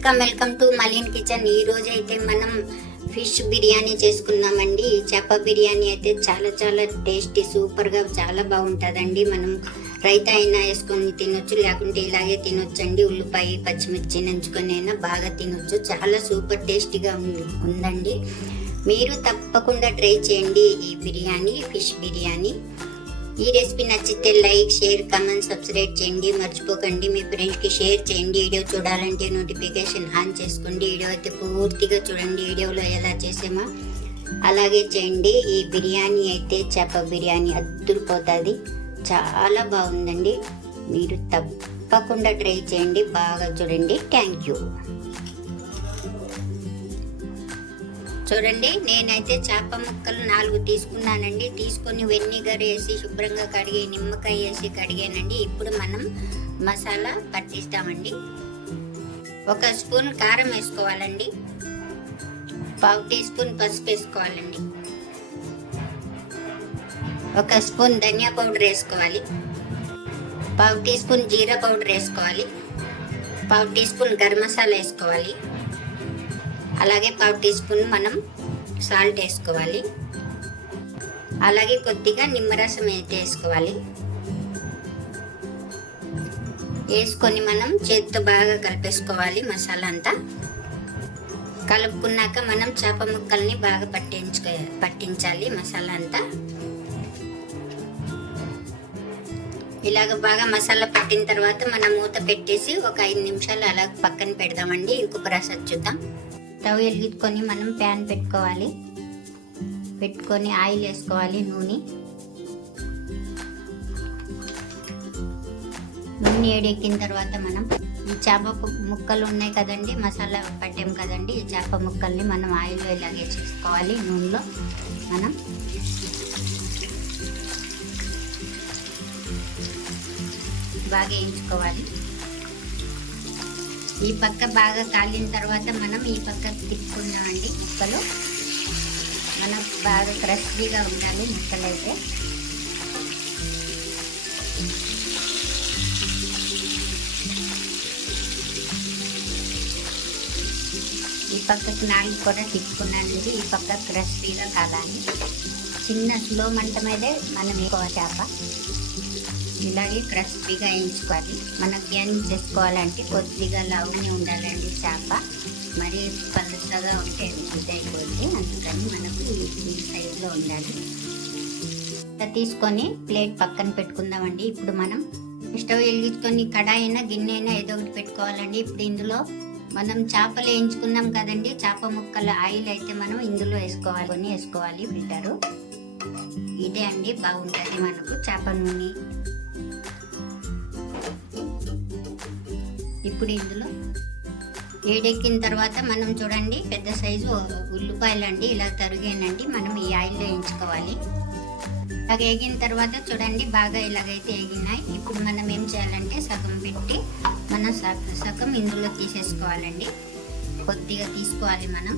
Welcome welcome to మలిన్ kitchen. ఈ అయితే మనం ఫిష్ బిర్యానీ చేసుకున్నామండి చేప బిర్యానీ అయితే చాలా చాలా టేస్టీ సూపర్గా చాలా బాగుంటుందండి. మనం రైత అయినా వేసుకొని తినొచ్చు లేకుంటే ఇలాగే తినొచ్చండి. ఉల్లిపాయ పచ్చిమిర్చి నంచుకొని అయినా బాగా తినొచ్చు. చాలా సూపర్ టేస్టీగా ఉందండి. మీరు తప్పకుండా ట్రై చేయండి ఈ బిర్యానీ ఫిష్ బిర్యానీ. ఈ రెసిపీ నచ్చితే లైక్ షేర్ కమెంట్ సబ్స్క్రైబ్ చేయండి. మర్చిపోకండి. మీ ఫ్రెండ్స్కి షేర్ చేయండి. వీడియో చూడాలంటే నోటిఫికేషన్ ఆన్ చేసుకోండి. వీడియో అయితే పూర్తిగా చూడండి. వీడియోలో ఎలా చేసామో అలాగే చేయండి. ఈ బిర్యానీ అయితే చేప బిర్యానీ అద్దురిపోతుంది. చాలా బాగుందండి. మీరు తప్పకుండా ట్రై చేయండి. బాగా చూడండి. Thank you. చూడండి నేనైతే చేప ముక్కలు నాలుగు తీసుకున్నానండి. తీసుకొని వెనిగర్ వేసి శుభ్రంగా కడిగి నిమ్మకాయ వేసి కడిగానండి. ఇప్పుడు మనం మసాలా పట్టిస్తామండి. ఒక స్పూన్ కారం వేసుకోవాలండి. పావు టీ స్పూన్ పసుపు వేసుకోవాలండి. ఒక స్పూన్ ధనియా పౌడర్ వేసుకోవాలి. పావు టీ స్పూన్ జీరా పౌడర్ వేసుకోవాలి. పావు టీ స్పూన్ గరం మసాలా వేసుకోవాలి. అలాగే పావు టీ స్పూన్ మనం సాల్ట్ వేసుకోవాలి. అలాగే కొద్దిగా నిమ్మరసం వేసుకోవాలి. వేసుకొని మనం చేతితో బాగా కలిపేసుకోవాలి మసాలా అంతా. కలుపుకున్నాక మనం చేప ముక్కల్ని బాగా పట్టించుకో పట్టించాలి మసాలా అంతా. ఇలాగ బాగా మసాలా పట్టిన తర్వాత మనం మూత పెట్టేసి ఒక ఐదు నిమిషాలు అలా పక్కన పెడదామండి. ఇంకొక రసం చూద్దాం. స్టవ్ వెలిగించుకొని మనం ప్యాన్ పెట్టుకోవాలి. పెట్టుకొని ఆయిల్ వేసుకోవాలి నూనె. నూనె ఏడెక్కిన తర్వాత మనం ఈ చేప ముక్కలు ఉన్నాయి కదండి మసాలా పట్టాం కదండి ఈ చేప ముక్కల్ని మనం ఆయిల్లో ఇలాగే చేసుకోవాలి నూనెలో. మనం బాగా వేయించుకోవాలి. ఈ పక్క బాగా కాలిన తర్వాత మనం ఈ పక్క తిప్పుకుందామండి ముక్కలు. మనం బాగా క్రస్పీగా ఉండాలి ముక్కలు అయితే ఈ పక్కకి నాలుగు కూడా తిప్పుకున్నానండి ఈ పక్క క్రస్పీగా కాలాలి. చిన్న స్లో మంట మీదే మనం ఎక్కువ చేప. ఇలాగే క్రస్పీగా వేయించుకోవాలి. మనం ఏం చేసుకోవాలంటే కొద్దిగా లవ్ని ఉండాలండి చేప. మరీ పలుసగా ఉంటే ఇదైపోద్ది అందుకని మనకు ఈ సైజులో ఉండాలి. తీసుకొని ప్లేట్ పక్కన పెట్టుకుందామండి. ఇప్పుడు మనం స్టవ్ వెలిగించుకొని కడాయి అయినా గిన్నె అయినా ఏదో ఒకటి పెట్టుకోవాలండి. ఇప్పుడు ఇందులో మనం చేపలు వేయించుకున్నాం కదండి. చేప ముక్కల ఆయిల్ అయితే మనం ఇందులో వేసుకోవాలి. కొని వేసుకోవాలి ఫిల్టరు ఇదే అండి బాగుంటుంది మనకు చేప నూనె. ఇప్పుడు ఇందులో వేడెక్కిన తర్వాత మనం చూడండి పెద్ద సైజు ఉల్లిపాయలు అండి ఇలా తరిగానండి. మనం ఈ ఆయిల్లో వేయించుకోవాలి. అలాగే వేగిన తర్వాత చూడండి బాగా ఇలాగైతే వేగినాయి ఇప్పుడు మనం ఏం చేయాలంటే సగం పెట్టి మనం సగం ఇందులో తీసేసుకోవాలండి. కొద్దిగా తీసుకోవాలి మనం.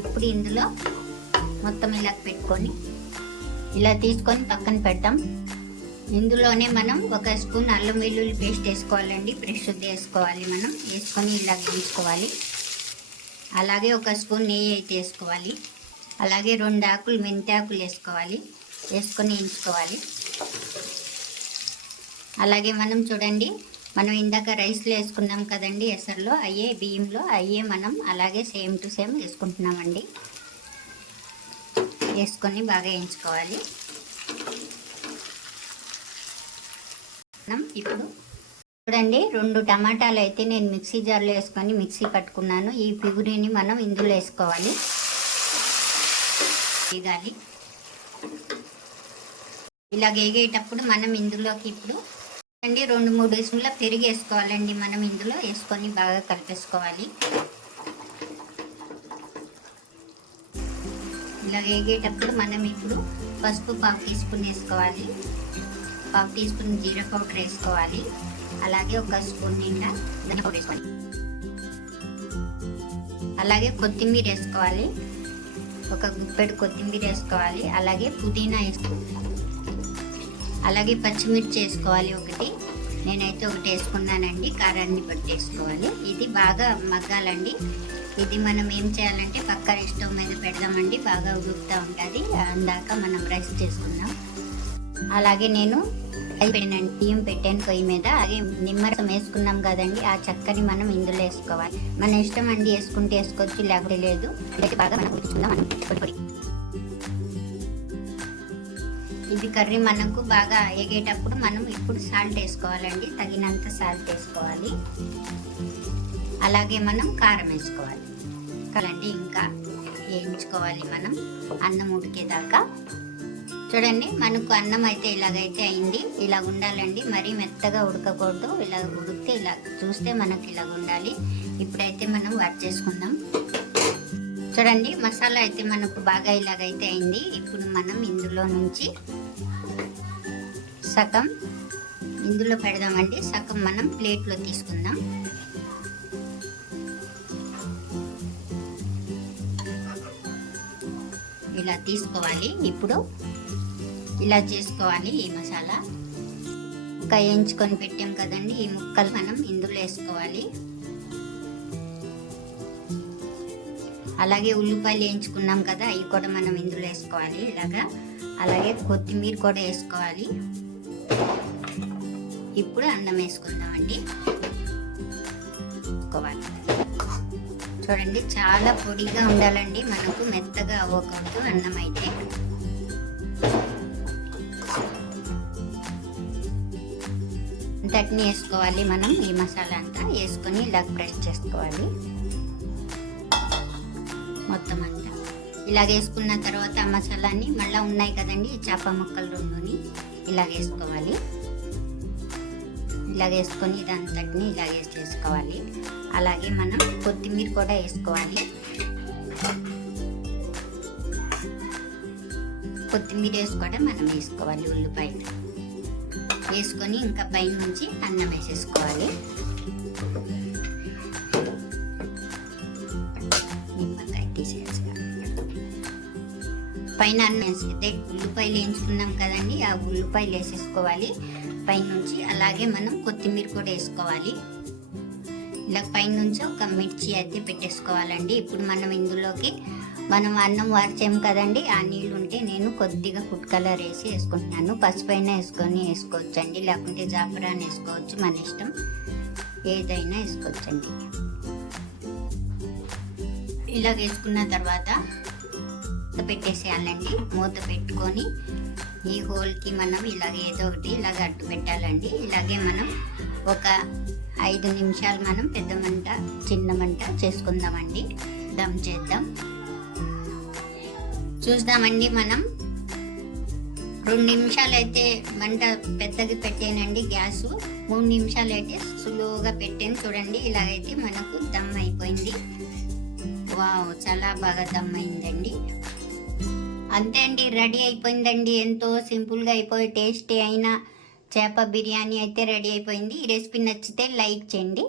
ఇప్పుడు ఇందులో మొత్తం ఇలా పెట్టుకొని ఇలా తీసుకొని పక్కన పెడతాం. ఇందులోనే మనం ఒక స్పూన్ అల్లం వెల్లుల్లి పేస్ట్ వేసుకోవాలండి ఫ్రెష్ వేసుకోవాలి మనం వేసుకొని ఇలా వేయించుకోవాలి అలాగే ఒక స్పూన్ నెయ్యి అయితే వేసుకోవాలి. అలాగే రెండు ఆకులు మెంతి ఆకులు వేసుకోవాలి వేసుకొని వేయించుకోవాలి అలాగే మనం చూడండి మనం ఇందాక రైస్లో వేసుకున్నాం కదండి ఎసర్లో అయ్యే బియ్యంలో అయ్యే మనం అలాగే సేమ్ టు సేమ్ వేసుకుంటున్నామండి. వేసుకొని బాగా వేయించుకోవాలి మనం ఇప్పుడు చూడండి రెండు టమాటాలు అయితే నేను మిక్సీ జార్లో వేసుకొని మిక్సీ పట్టుకున్నాను. ఈ పిగురిని మనం ఇందులో వేసుకోవాలి. వేగాలి ఇలా వేగేటప్పుడు మనం ఇందులోకి ఇప్పుడు అండి రెండు మూడు స్పూన్ల పెరుగు వేసుకోవాలండి. మనం ఇందులో వేసుకొని బాగా కలిపేసుకోవాలి. ఇలా వేగేటప్పుడు మనం ఇప్పుడు పసుపు పావు తీసుకుని వేసుకోవాలి. పావు టీ స్పూన్ జీరా పౌడర్ వేసుకోవాలి. అలాగే ఒక స్పూన్ నిండా ధనియా పౌడర్ వేసుకోవాలి. అలాగే కొత్తిమీర వేసుకోవాలి. ఒక గుప్పెడు కొత్తిమీర వేసుకోవాలి. అలాగే పుదీనా వేసుకోవాలి. అలాగే పచ్చిమిర్చి వేసుకోవాలి ఒకటి. నేనైతే ఒకటి వేసుకున్నానండి. కారాన్ని బట్టి వేసుకోవాలి. ఇది బాగా మగ్గాలండి. ఇది మనం ఏం చేయాలంటే పక్క స్టవ్ మీద పెడదామండి. బాగా ఉడుకుతూ ఉంటుంది. అందాక మనం రైస్ చేసుకుందాం. అలాగే నేను అది బియ్యం పెట్టాను పొయ్యి మీద. అలాగే నిమ్మరసం వేసుకున్నాం కదండి ఆ చక్కని మనం ఇందులో వేసుకోవాలి. మన ఇష్టం అండి వేసుకుంటే వేసుకోవచ్చు లేకపోతే లేదు. అయితే బాగా మనం ఉడికించుకుందాం మనం పొడి. ఇది కర్రీ మనకు బాగా ఎగేటప్పుడు మనం ఇప్పుడు సాల్ట్ వేసుకోవాలండి తగినంత సాల్ట్ వేసుకోవాలి. అలాగే మనం కారం వేసుకోవాలి. కలండి ఇంకా వేయించుకోవాలి మనం అన్నం ఉడికేదాకా. చూడండి మనకు అన్నం అయితే ఇలాగైతే అయింది. ఇలా ఉండాలండి. మరీ మెత్తగా ఉడకకూడదు. ఇలా ఉడికితే ఇలా చూస్తే మనకి ఇలా ఉండాలి. ఇప్పుడైతే మనం వర్క్ చేసుకుందాం. చూడండి మసాలా అయితే మనకు బాగా ఇలాగైతే అయింది. ఇప్పుడు మనం ఇందులో నుంచి సగం ఇందులో పెడదామండి. సగం మనం ప్లేట్లో తీసుకుందాం. ఇలా తీసుకోవాలి. ఇప్పుడు ఇలా చేసుకోవాలి ఈ మసాలా. ఇంకా వేయించుకొని పెట్టాం కదండి ఈ ముక్కలు మనం ఇందులో వేసుకోవాలి. అలాగే ఉల్లిపాయలు వేయించుకున్నాం కదా అవి కూడా మనం ఇందులో వేసుకోవాలి ఇలాగా. అలాగే కొత్తిమీర కూడా వేసుకోవాలి. ఇప్పుడు అన్నం వేసుకుందామండి. వేసుకోవాలి. చూడండి చాలా పొడిగా ఉండాలండి మనకు మెత్తగా అవ్వకూడదు అన్నం అయితే. దట్ని వేసుకోవాలి మనం ఈ మసాలా అంతా వేసుకొని ఇలా ప్రెస్ చేసుకోవాలి. మొత్తం అంతా. ఇలాగ వేసుకున్న తర్వాత ఆ మసాలాని మళ్ళీ ఉన్నాయి కదండి చేప ముక్కలు రెండుని ఇలా వేసుకోవాలి. ఇలా వేసుకొని ఇదంతటిని ఇలాగ వేసేసుకోవాలి. అలాగే మనం కొత్తిమీర కూడా వేసుకోవాలి. కొత్తిమీర వేసుకోవడం మనం వేసుకోవాలి ఉల్లిపాయలు. వేసుకొని ఇంకా పైన నుంచి అన్నం వేసేసుకోవాలి. నిమ్మకాయ పైన అన్నం వేసేదే ఉల్లిపాయలు వేయించుకున్నాం కదండి ఆ ఉల్లిపాయలు వేసేసుకోవాలి. పైనుంచి అలాగే మనం కొత్తిమీర కూడా వేసుకోవాలి. ఇలా పైనుంచి ఒక మిర్చి అయితే పెట్టేసుకోవాలండి. ఇప్పుడు మనం ఇందులోకి మనం అన్నం వార్చాం కదండి? ఆ నీళ్ళు ఉంటే నేను కొద్దిగా ఫుడ్ కలర్ వేసి వేసుకుంటున్నాను. పసుపు అయినా వేసుకొని వేసుకోవచ్చండి. లేకుంటే జాఫరాన్ వేసుకోవచ్చు మన ఇష్టం. ఏదైనా వేసుకోవచ్చండి. ఇలా వేసుకున్న తర్వాత పెట్టేసేయాలండి. మూత పెట్టుకొని ఈ హోల్కి మనం ఇలాగ ఏదో ఒకటి ఇలాగ అడ్డు పెట్టాలండి. ఇలాగే మనం ఒక ఐదు నిమిషాలు మనం పెద్ద మంట చిన్న మంట చేసుకుందామండి. దమ్ చేద్దాం. చూద్దామండి మనం. రెండు నిమిషాలు అయితే మంట పెద్దది పెట్టానండి గ్యాస్. మూడు నిమిషాలు అయితే సులువుగా పెట్టాను చూడండి. ఇలాగైతే మనకు దమ్ అయిపోయింది. వావ్ చాలా బాగా దమ్ అయిందండి. అంతే అండి రెడీ అయిపోయిందండి. ఎంతో సింపుల్గా అయిపోయి టేస్టీ అయిన చేప బిర్యానీ అయితే రెడీ అయిపోయింది. ఈ రెసిపీ నచ్చితే లైక్ చేయండి.